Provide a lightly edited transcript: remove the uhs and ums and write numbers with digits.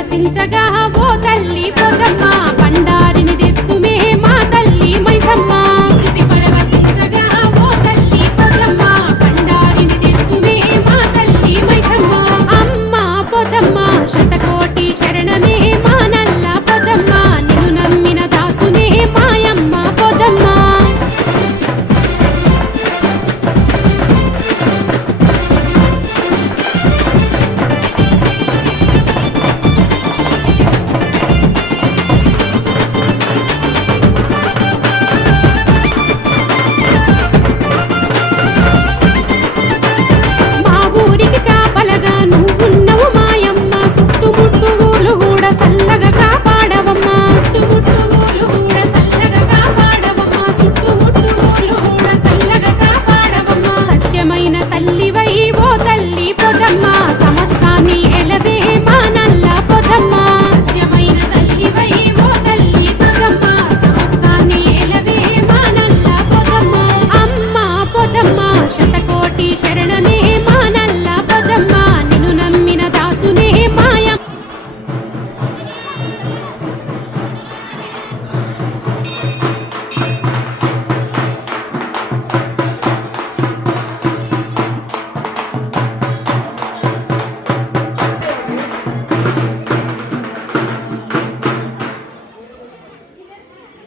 పరవశించగా ఓ తల్లి పోచమ్మ బండారిని తెత్తుమే మా తల్లి మైసమ్మ మురిసి పరవశించగా ఓ తల్లి పోచమ్మ బండారిని తెత్తుమే మా తల్లి మైసమ్మ అమ్మ పోచమ్మ శతకోటి శరణమే